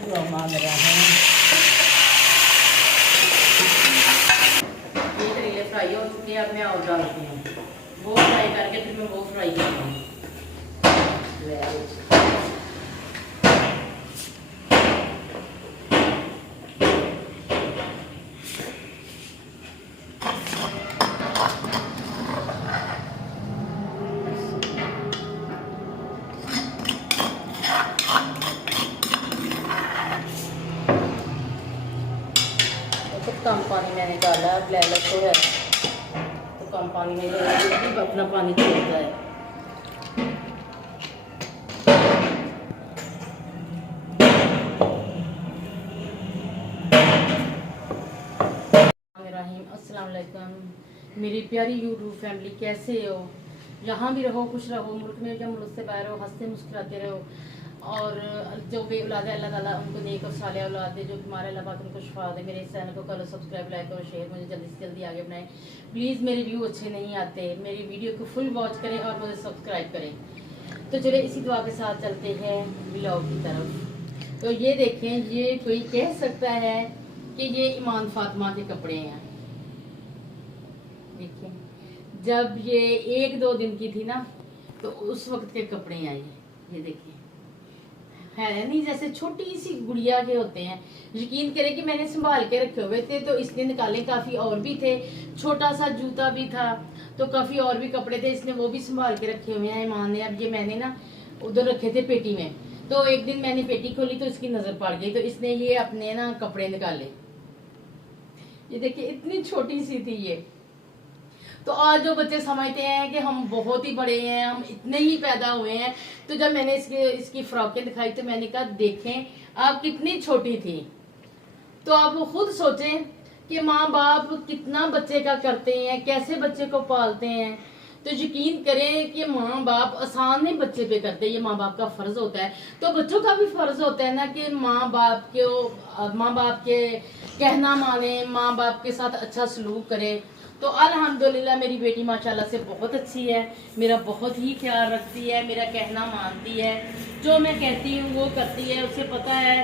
ये करेले फ्राई हो चुके हैं। अब मैं और डालती हूँ, वो फ्राई करके फिर मैं वो फ्राई करती हूँ। तो कम पानी मैंने डाला, ब्लेंडर तो है तो कम पानी में अपना पानी छोड़ता है। अस्सलाम वालेकुम मेरी प्यारी यूट्यूब फैमिली, कैसे हो? यहाँ भी रहो, खुश रहो, मुल्क में या मुल्क से बाहर हो, हंसते मुस्कुराते रहो। और जो बे औलाद है अल्लाह ताला उनको नेक और साले औलाद दे, जो हमारे अल्लाह पाक उनको शफा दे। मेरे इस चैनल को करो सब्सक्राइब, लाइक और शेयर, मुझे जल्दी से जल्दी आगे बनाएं प्लीज़। मेरे व्यू अच्छे नहीं आते, मेरी वीडियो को फुल वॉच करें और मुझे सब्सक्राइब करें। तो चलिए इसी दुआ के साथ चलते हैं व्लॉग की तरफ। तो ये देखें, ये कोई कह सकता है कि ये ईमान फातिमा के कपड़े हैं। देखिए, जब ये 1-2 दिन की थी ना तो उस वक्त के कपड़े आए। ये देखिए, है नहीं जैसे छोटी सी गुड़िया के होते हैं। यकीन करें कि मैंने संभाल के रखे हुए थे तो इसने निकाले, काफी और भी थे, छोटा सा जूता भी था, तो काफी और भी कपड़े थे, इसने वो भी संभाल के रखे हुए हैं ईमान ने। अब ये मैंने ना उधर रखे थे पेटी में, तो एक दिन मैंने पेटी खोली तो इसकी नजर पड़ गई, तो इसने ये अपने ना कपड़े निकाले। ये देखिए, इतनी छोटी सी थी ये। तो आज जो बच्चे समझते हैं कि हम बहुत ही बड़े हैं, हम इतने ही पैदा हुए हैं, तो जब मैंने इसकी फ्रॉकें दिखाई तो मैंने कहा देखें आप कितनी छोटी थी। तो आप खुद सोचें कि माँ बाप कितना बच्चे का करते हैं, कैसे बच्चे को पालते हैं। तो यकीन करें कि माँ बाप आसान नहीं बच्चे पे करते, ये माँ बाप का फर्ज होता है। तो बच्चों का भी फर्ज होता है ना कि माँ बाप के कहना माने, माँ बाप के साथ अच्छा सलूक करे। तो अल्हम्दुलिल्लाह मेरी बेटी माशाल्लाह से बहुत अच्छी है, मेरा बहुत ही ख्याल रखती है, मेरा कहना मानती है, जो मैं कहती हूँ वो करती है। उसे पता है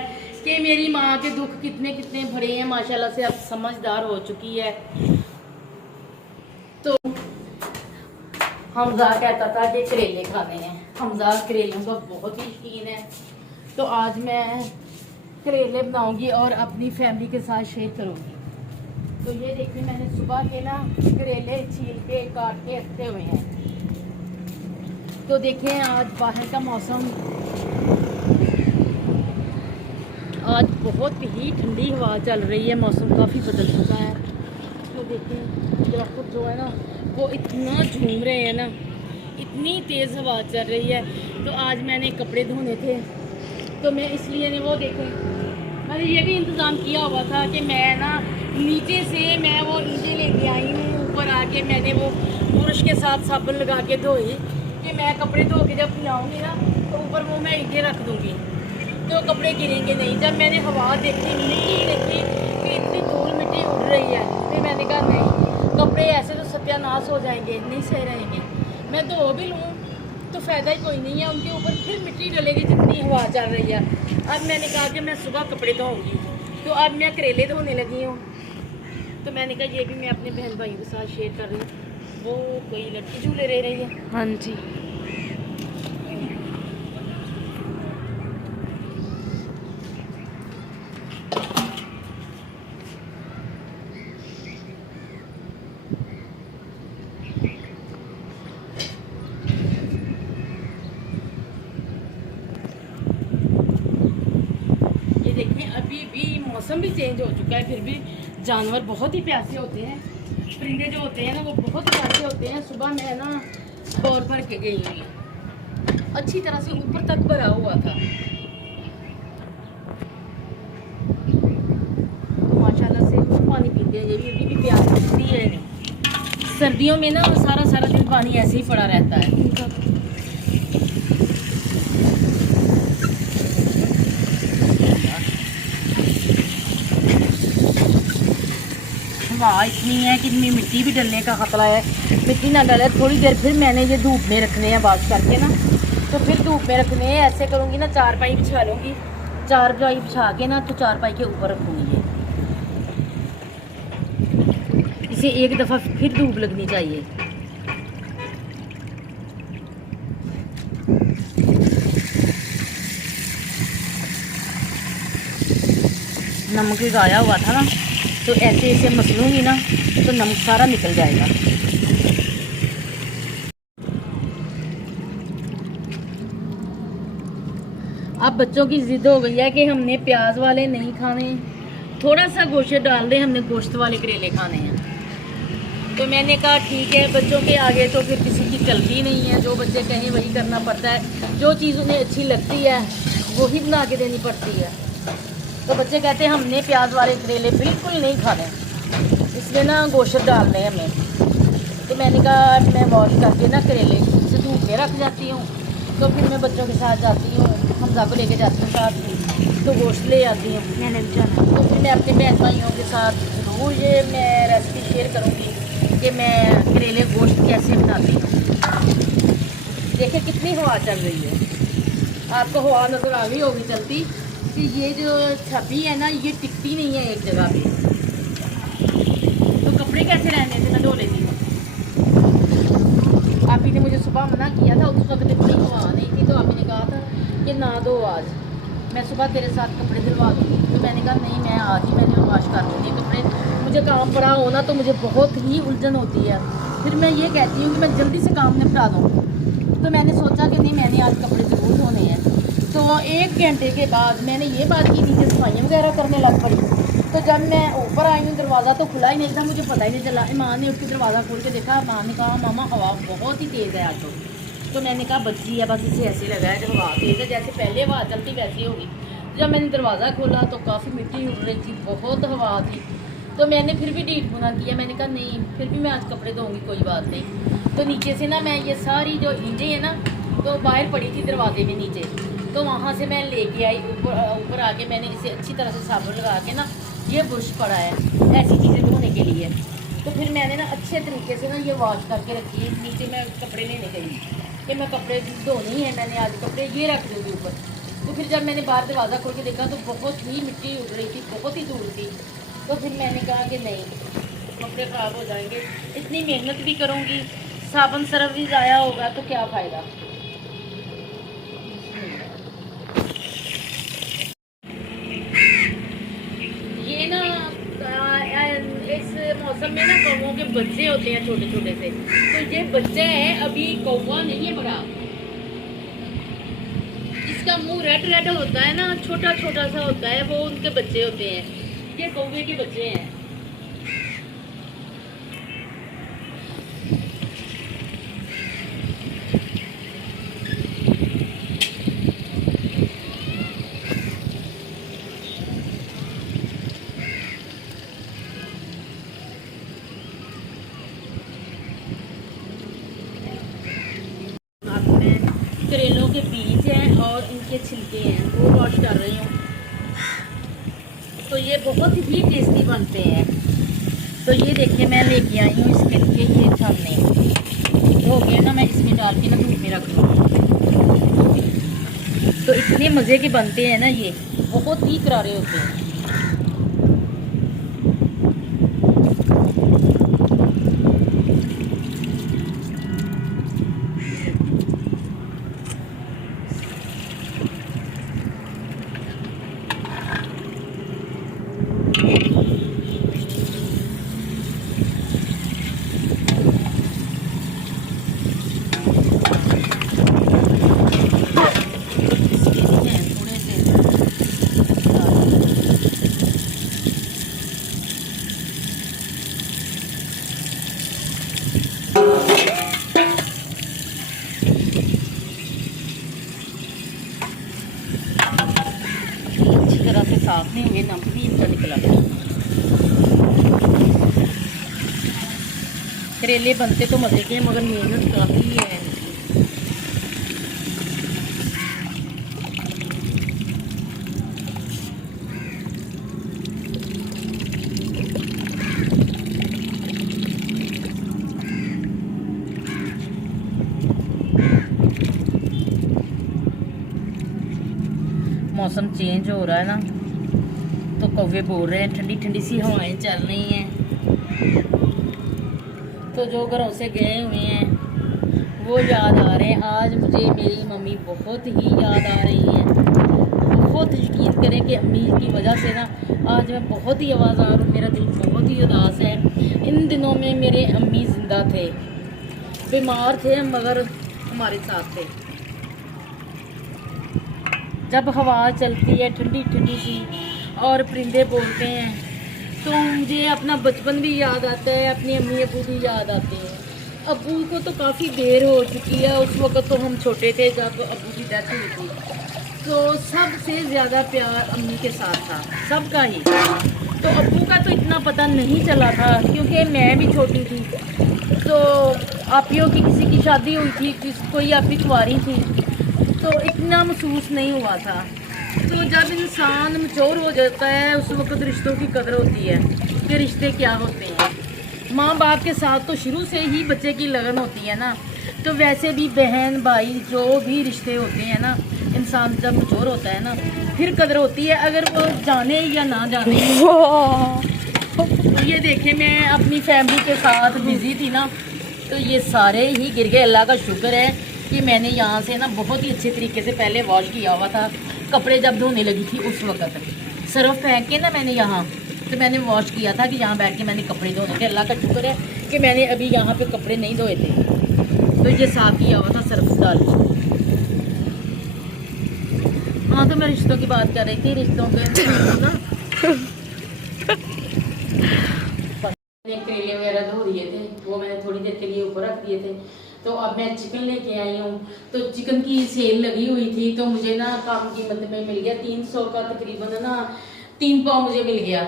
कि मेरी माँ के दुख कितने कितने भरे हैं, माशाल्लाह से अब समझदार हो चुकी है। तो हमजा कहता था कि करेले खाने हैं, हमजा करेलों का बहुत ही शौकीन है। तो आज मैं करेले बनाऊंगी और अपनी फैमिली के साथ शेयर करूंगी। तो ये देखिए, मैंने सुबह के ना करेले छील के काट के रखे हुए हैं। तो देखें, आज बाहर का मौसम, आज बहुत ही ठंडी हवा चल रही है, मौसम काफ़ी बदल चुका है। तो देखें, दरख्त जो है ना वो इतना झूम रहे हैं ना, इतनी तेज़ हवा चल रही है। तो आज मैंने कपड़े धोने थे तो मैं इसलिए ने वो देखें, मैंने ये भी इंतज़ाम किया हुआ था कि मैं ना नीचे से मैं वो ईंटें लेके आई हूँ, ऊपर आके मैंने वो ब्रश के साथ साबुन लगा के धोई कि मैं कपड़े धो के जब लाऊंगी ना तो ऊपर वो मैं ईंटें रख दूँगी तो कपड़े गिरेंगे नहीं। जब मैंने हवा देखी, मिट्टी देखी कि इतनी धूल मिट्टी उड़ रही है, फिर मैंने कहा नहीं, कपड़े ऐसे तो सत्यानाश हो जाएंगे, नहीं सही रहेंगे। मैं धो भी लूँ तो फ़ायदा ही कोई नहीं है, उनके ऊपर फिर मिट्टी डलेगी जितनी हवा चल रही है। अब मैंने कहा कि मैं सुबह कपड़े धोऊँगी, तो अब मैं करेले धोने लगी हूँ। तो मैंने कहा ये भी मैं अपने बहन भाइयों के साथ शेयर कर रही हूँ। वो कोई लड़की झूले रह रही है। हाँ जी, ये देखिए, अभी भी मौसम भी चेंज हो चुका है, फिर भी जानवर बहुत ही प्यासे होते हैं। परिंदे जो होते हैं ना वो बहुत प्यासे होते हैं। सुबह मैं ना बोर भर के गई हुई, अच्छी तरह से ऊपर तक भरा हुआ था। तो माशाल्लाह से खूब पानी पीते हैं, ये भी अभी भी प्यास लगती है नहीं। सर्दियों में ना सारा सारा दिन पानी ऐसे ही पड़ा रहता है। हवा इतनी है कि इनमें मिट्टी भी डलने का खतरा है। मिट्टी ना डले थोड़ी देर, फिर मैंने ये धूप में रखने हैं, बात करके ना, तो फिर धूप में रखने हैं। ऐसे करूँगी ना, 4 पाई बिछा लूँगी चारपाई बिछा के ना, तो चारपाई के ऊपर रखूँगी ये। इसे एक दफ़ा फिर धूप लगनी चाहिए। नमक लगाया हुआ था ना, तो ऐसे ऐसे मसलूँगी ना तो नमक सारा निकल जाएगा। अब बच्चों की ज़िद हो गई है कि हमने प्याज वाले नहीं खाने, थोड़ा सा गोश्त डाल दें, हमने गोश्त वाले करेले खाने हैं। तो मैंने कहा ठीक है, बच्चों के आगे तो फिर किसी की चलती नहीं है, जो बच्चे कहें वही करना पड़ता है, जो चीज़ उन्हें अच्छी लगती है वही बना के देनी पड़ती है। तो बच्चे कहते हैं हमने प्याज वाले करेले बिल्कुल नहीं खाने, इसमें ना गोश्त डालने हैं हमें। तो मैंने कहा मैं वॉश करके ना करेले से धूप में रख जाती हूँ, तो फिर मैं बच्चों के साथ जाती हूँ, हमजा को लेके जाती हूँ साथ में, तो गोश्त ले आती हूँ। मैंने भी जाना, तो फिर मैं अपने बहन भाइयों के साथ ज़रूर ये मैं रेसिपी शेयर करूँगी कि मैं करेले गोश्त कैसे बनाती हूँ। देखिए कितनी हवा चल रही है, आपको हवा नजर आ गई होगी चलती, कि ये जो छबी है ना ये टिकती नहीं है एक जगह पे। तो कपड़े कैसे रहने थे, मैं धो लेती हूँ। आप ही ने मुझे सुबह मना किया था, उस वक्त इतनी हवा नहीं थी, तो आप ही ने कहा था कि ना दो आज, मैं सुबह तेरे साथ कपड़े धुलवा दूँगी। तो मैंने कहा नहीं, मैं आज ही मैंने वॉश कर दूँगी कपड़े, मुझे काम पड़ा होना तो मुझे बहुत ही उलझन होती है, फिर मैं ये कहती हूँ कि मैं जल्दी से काम निपटा दूँ। तो मैंने सोचा कि नहीं, मैंने आज कपड़े ज़रूर धोने हैं। तो 1 घंटे के बाद मैंने ये बात की, नीचे सफाइयाँ वगैरह करने लग पड़ी। तो जब मैं ऊपर आई हूँ, दरवाज़ा तो खुला ही नहीं था, मुझे पता ही नहीं चला। माँ ने उसकी दरवाज़ा खोल के देखा, माँ ने कहा मामा हवा बहुत ही तेज़ है आज तो मैंने कहा बच्ची है, बस इसे ऐसे लगा है जब हवा तेज़ है, जैसे पहले हवा चलती वैसी होगी। जब मैंने दरवाज़ा खोला तो काफ़ी मिट्टी उड़ रही थी, बहुत हवा थी। तो मैंने फिर भी डीट गुना किया, मैंने कहा नहीं, फिर भी मैं आज कपड़े धोऊंगी, कोई बात नहीं। तो नीचे से ना मैं ये सारी जो ईंटें हैं ना, तो बाहर पड़ी थी दरवाजे में नीचे, तो वहाँ से मैं लेके आई ऊपर आके मैंने इसे अच्छी तरह से साबुन लगा के ना, ये बुरश पड़ा है ऐसी चीज़ें धोने के लिए। तो फिर मैंने ना अच्छे तरीके से ना ये वॉश करके रखी। नीचे मैं कपड़े लेने गई कि मैं कपड़े धोने ही है, मैंने आज कपड़े ये रख दूँगी ऊपर। तो फिर जब मैंने बाहर दरवाज़ा खोल के देखा तो बहुत ही मिट्टी उड़ रही थी, बहुत ही दूर थी। तो फिर मैंने कहा कि नहीं, कपड़े ख़राब हो जाएंगे, इतनी मेहनत भी करूँगी, साबुन सरफ भी ज़ाया होगा तो क्या फ़ायदा। ये ना इस मौसम में ना कौवों के बच्चे होते हैं छोटे छोटे से, तो ये बच्चे हैं, अभी कौवा नहीं है बड़ा, इसका मुंह रेड रेड होता है ना, छोटा छोटा सा होता है, वो उनके बच्चे होते हैं, ये कौवे के बच्चे हैं। करेलों के बीज हैं और इनके छिलके हैं, वो वॉश कर रही हूँ। तो ये बहुत ही टेस्टी बनते हैं। तो ये देखिए मैं लेके आई हूँ इसके लिए ये छानने हो गया ना, मैं इसमें डाल के ना धूप में रख दूँगी। तो इतने मज़े के बनते हैं ना, ये बहुत ही करारे होते हैं। साफ नहीं हुए, नमक भी इनका निकला। करेले बनते तो मज़े के, मगर मेहनत काफ़ी है। मौसम चेंज हो रहा है ना, तो कौवे बोल रहे हैं, ठंडी ठंडी सी हवाएं चल रही हैं। तो जो घरों से गए हुए हैं वो याद आ रहे हैं। आज मुझे मेरी मम्मी बहुत ही याद आ रही है, बहुत। यकीन करें कि अम्मी की वजह से ना आज मैं बहुत ही आवाज़ार हूँ, मेरा दिल बहुत ही उदास है। इन दिनों में मेरे अम्मी ज़िंदा थे, बीमार थे मगर हमारे साथ थे। जब हवा चलती है ठंडी ठंडी सी और परिंदे बोलते हैं तो मुझे अपना बचपन भी याद आता है, अपनी अम्मी अबू भी याद आते हैं। अबू को तो काफ़ी देर हो चुकी है, उस वक़्त तो हम छोटे थे जब अबू की डेथ हुई थी। तो सबसे ज़्यादा प्यार अम्मी के साथ था, सबका ही। तो अबू का तो इतना पता नहीं चला था क्योंकि मैं भी छोटी थी। तो आपियों की किसी की शादी हुई थी, कोई आपी कुंवारी थी, तो इतना महसूस नहीं हुआ था। तो जब इंसान मैच्योर हो जाता है उस वक्त रिश्तों की कदर होती है कि रिश्ते क्या होते हैं। माँ बाप के साथ तो शुरू से ही बच्चे की लगन होती है ना, तो वैसे भी बहन भाई जो भी रिश्ते होते हैं ना, इंसान जब मैच्योर होता है ना फिर कदर होती है, अगर वो जाने या ना जाने। तो ये देखें, मैं अपनी फैमिली के साथ बिजी थी ना, तो ये सारे ही गिर गए। अल्लाह का शुक्र है कि मैंने यहाँ से ना बहुत ही अच्छे तरीके से पहले वॉश किया हुआ था। कपड़े जब धोने लगी थी उस वक्त सर्फ फेंक के ना मैंने यहाँ तो मैंने वॉश किया था कि यहाँ बैठ के मैंने कपड़े धोने थे। अल्लाह का शुक्र है कि मैंने अभी यहाँ पे कपड़े नहीं धोए थे, तो ये साफ किया हुआ था सर्फ डाल के। हाँ, तो मैं रिश्तों की बात कर रही थी, रिश्तों के ना करेले वगैरह धो दिए थे, वो मैंने थोड़ी देर के लिए ऊपर रख दिए थे। तो अब मैं चिकन लेके आई हूँ, तो चिकन की सेल लगी हुई थी, तो मुझे ना कम कीमत में मिल गया, 300 का तकरीबन ना 3 पाव मुझे मिल गया।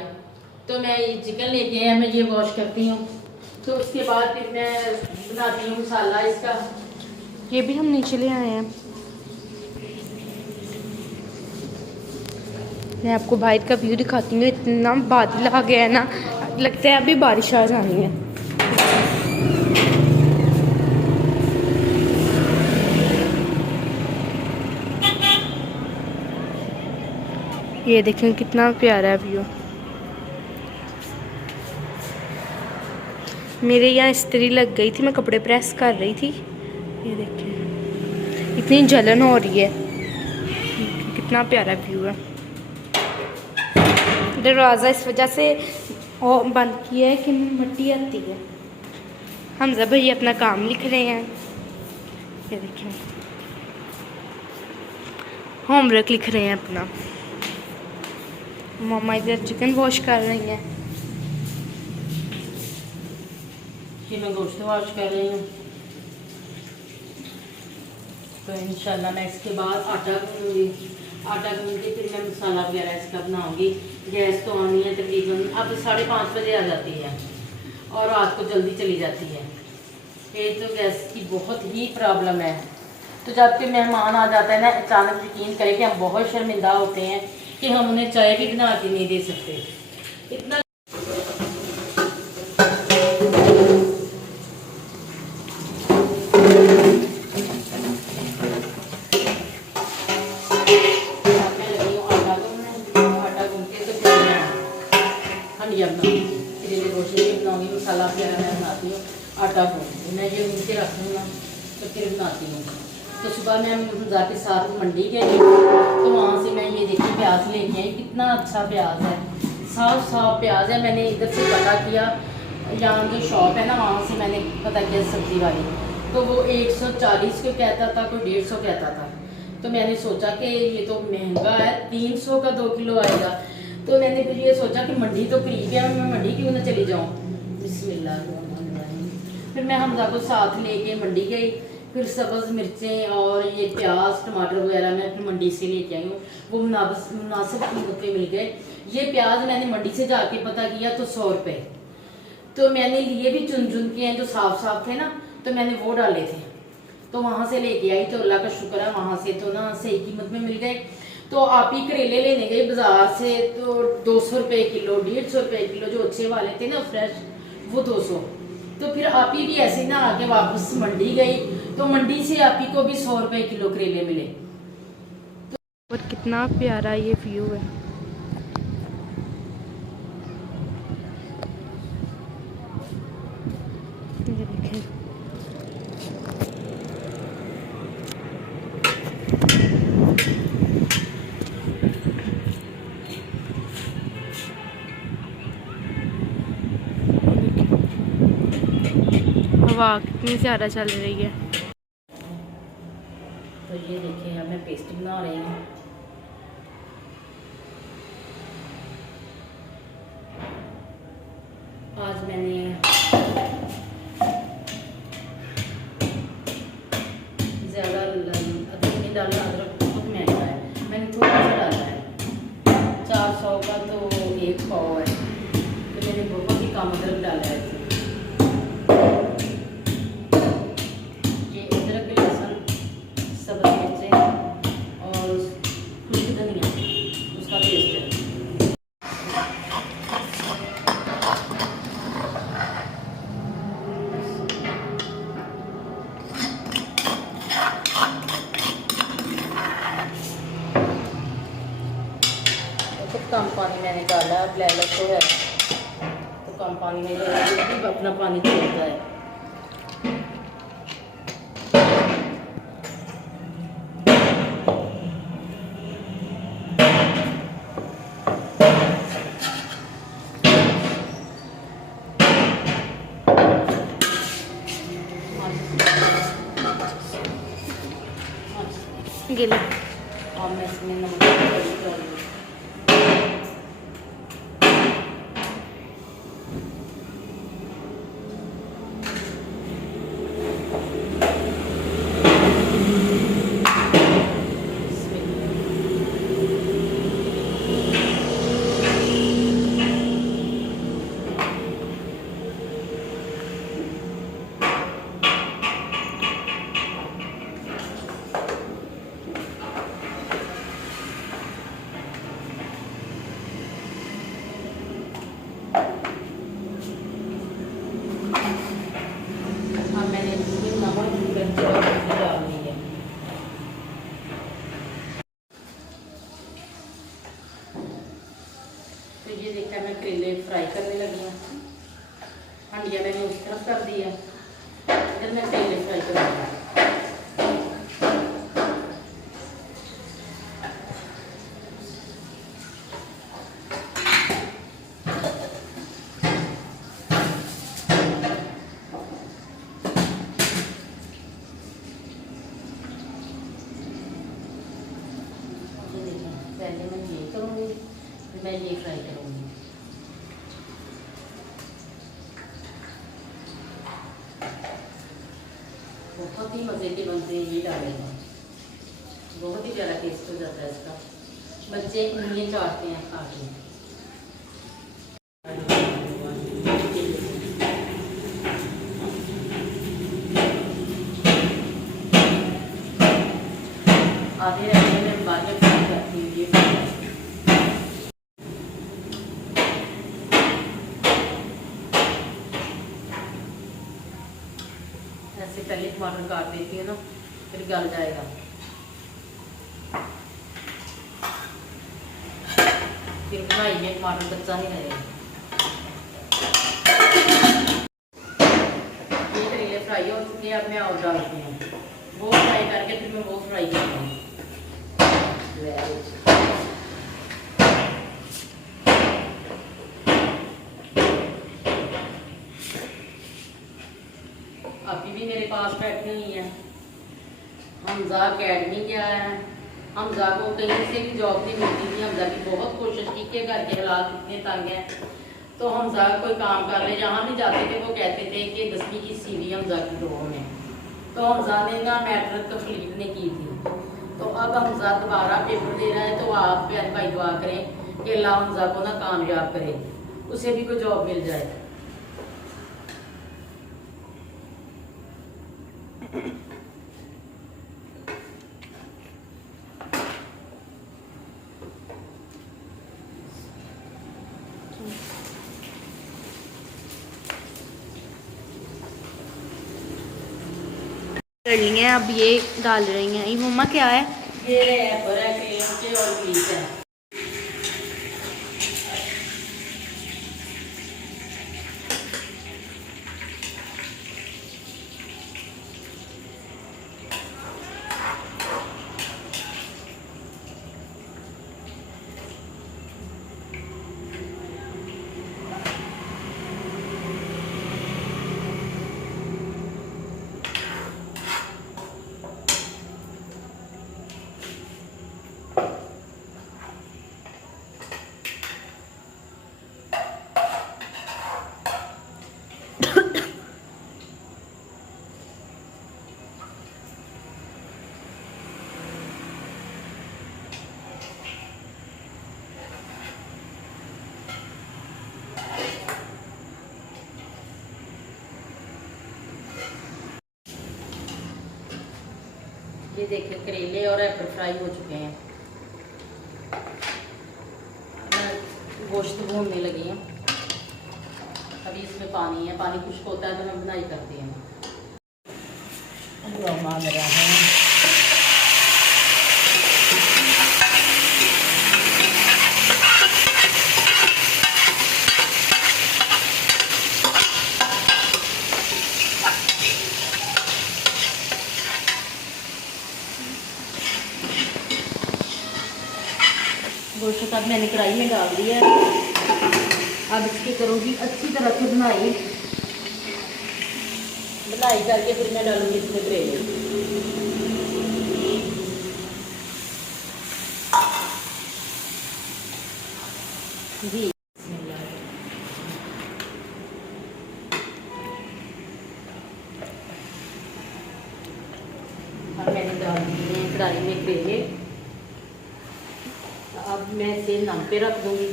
तो मैं ये चिकन लेके आया, मैं ये वॉश करती हूँ, तो उसके बाद फिर मैं बनाती हूँ मसाला इसका। ये भी हम नीचे ले आए हैं। मैं आपको बाहर का व्यू दिखाती हूँ, इतना बादल आ गया है ना, लगता है अभी बारिश आ जानी है। ये देखें कितना प्यारा व्यू। मेरे यहाँ इस्त्री लग गई थी, मैं कपड़े प्रेस कर रही थी। ये देखें इतनी जलन हो रही है, कितना प्यारा व्यू है। दरवाज़ा इस वजह से बंद किया है कि मिट्टी आती है। हमजा भाई अपना काम लिख रहे हैं, ये देखें होमवर्क लिख रहे हैं अपना। मम्मा इधर चिकन वॉश कर रही हैं। कि मैं गोश्त वॉश कर रही हूँ, तो इंशाल्लाह मैं इसके बाद आटा गूंदूंगी। आटा गूंद के फिर मैं मसाला वगैरह इसका बनाऊंगी। गैस तो आनी है तकरीबन अब 5:30 बजे आ जाती है और रात को जल्दी चली जाती है। ये तो गैस की बहुत ही प्रॉब्लम है। तो जब कोई मेहमान आ जाता है ना, अचानक यकीन करें कि हम बहुत शर्मिंदा होते हैं कि हम उन्हें चाय भी बना के नहीं दे सकते। इतना मसाला वगैरह मैं बनाती हूँ, आटा गूंद मैं ये नीचे रख दूँगा तो फिर बनाती हूँ। तो सुबह मैं हमजा के साथ मंडी गई, तो वहाँ से मैं ये देखी प्याज लेके आई। कितना अच्छा प्याज है, साफ साफ प्याज है। मैंने इधर से पता किया, यहाँ जो शॉप है ना वहाँ से मैंने पता किया सब्जी वाली, तो वो 140 को कहता था, कोई 150 कहता था। तो मैंने सोचा कि ये तो महंगा है, 300 का 2 किलो आएगा। तो मैंने फिर ये सोचा कि मंडी तो करीब है, मैं मंडी क्यों ना चली जाऊँ। बिस्मिल्लाह। फिर मैं हमजा को साथ लेके मंडी गई, फिर सब्ज़ मिर्चें और ये प्याज टमाटर वगैरह मैं फिर मंडी से लेके आई हूँ। वो मुनासिब कीमत पे मिल गए। ये प्याज मैंने मंडी से जाके पता किया तो 100 रुपये। तो मैंने लिए भी चुन चुन के हैं, जो साफ साफ थे ना, तो मैंने वो डाले थे। तो वहाँ से लेके आई, तो अल्लाह का शुक्र है वहाँ से तो ना सही कीमत में मिल गए। तो आप ही करेले लेने गए बाजार से, तो 200 रुपये किलो, 150 रुपये किलो, जो अच्छे वाले थे ना फ्रेश, वो 200। तो फिर आप ही भी ऐसे ना आके वापस मंडी गई, तो मंडी से आप ही को भी 100 रुपये किलो करेले मिले। और कितना प्यारा ये व्यू है। ये देखें, हवा कितनी ज़्यादा चल रही है। तो ये देखिए हमें पेस्ट बना रहे हैं। आज मैंने ज़्यादा अदरक नहीं डाला, अदरक बहुत महंगा है, मैंने थोड़ा सा डाला है। 400 का तो एक पाव है, तो मैंने बहुत ही कम अदरक डाला है इसमें। ये अदरक, लहसुन, सब्ज़ मिर्चें और खुश्क धनिया, उसका पेस्ट है। तो कम पानी मैंने डाला, ब्लेंडर तो है तो कम पानी में भी अपना पानी छोड़ता है। गिला और मैं इसमें नमक डालूंगी। मैंने इसमें नमक, मिर्च और हल्दी डालनी है। तो ये देखा मैं करेले फ्राई करने लगी हूँ। हंडिया मैंने उस तरफ कर दी है, इधर मैं करेले फ्राई करूँगी। पहले मैं ये करूँगी, फिर मैं ये फ्राई करूँगी। बहुत ही मज़े के बनते हैं, ये डालेंगे बहुत ही प्यारा टेस्ट हो जाता है इसका। बच्चे उंगलियाँ चाटते हैं खा के। आधे रहने में बाद में फ्राई करती हूँ ये। ऐसे पहले टमाटर काट देती हूँ ना, फिर गल जाएगा। फिर बनाई में टमाटर कच्चा नहीं रहेगा। ये करेले फ्राई हो चुके हैं, अब मैं और डालती हूँ। वो फ्राई करके फिर मैं वो फ्राई करती हूँ। अभी भी मेरे पास बैठी हुई है। हमजा अकेडमी गया है। हमजा को कहीं से भी जॉब नहीं मिलती थी। हमजा की बहुत कोशिश की कि घर के हालात इतने तंग हैं, तो हमजा कोई काम कर ले, जहाँ भी जाते थे वो कहते थे कि 10वीं की सीवी हमजा की दो में। तो हमजा ने ना मैट्रिक कंप्लीट नहीं की थी, तो अब हमजा दोबारा पेपर दे रहा है। तो आप बहन भाई दुआ करें कि अल्लाह हमजा को ना कामयाब करे, उसे भी कोई जॉब मिल जाए। कर ली हैं, अब ये डाल रही हैं। ये मम्मा क्या है? ये रहे पर है करेलों के और बीज है। ये देखिए करेले और एप्पल फ्राई हो चुके हैं। मैं गोश्त भूनने लगी हूँ। अभी इसमें पानी है, पानी खुश्क होता है तो मैं बुनाई करती हूँ। मार रहा है 2 तक मैंने कढ़ाई में डाल दिया है। अब इसकी करूँगी अच्छी तरह से बनाई करके फिर मैं डालूंगी इसमें करेले। जी अब मैंने डाल दिए हैं कढ़ाई में करेले। अब मैं इसे नम पे रख दूँगी।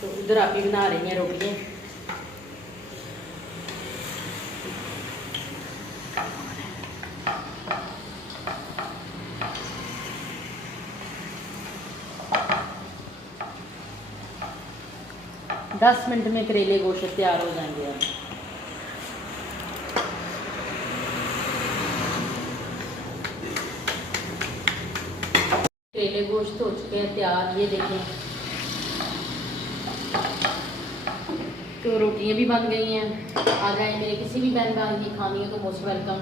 तो उधर आप ही बना रही हैं रोटियाँ। दस मिनट में करेले गोश्त तैयार हो जाएंगे। अब करेले गोश्त हो चुके हैं तैयार, ये देखें। तो रोटियां भी बन गई हैं। आ जाए मेरे किसी भी बहन भाई की खानी हो तो मोस्ट वेलकम,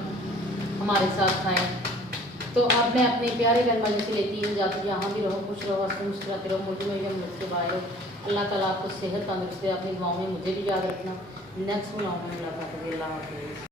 हमारे साथ खाएं। तो अब मैं अपने प्यारे बहन भाई से लेती हूँ जाकर जहाँ भी रहो खुश रहो, हंसते मुस्कुराते रहो, मुझे में भी मुझसे बाहर हो। अल्लाह ताला आपको सेहत तंदुरुस्ती अपनी दुआओं में मुझे भी याद रखना। नेक्स्ट बनाऊँगा मुलाकात। अल्लाह हाफ़िज़।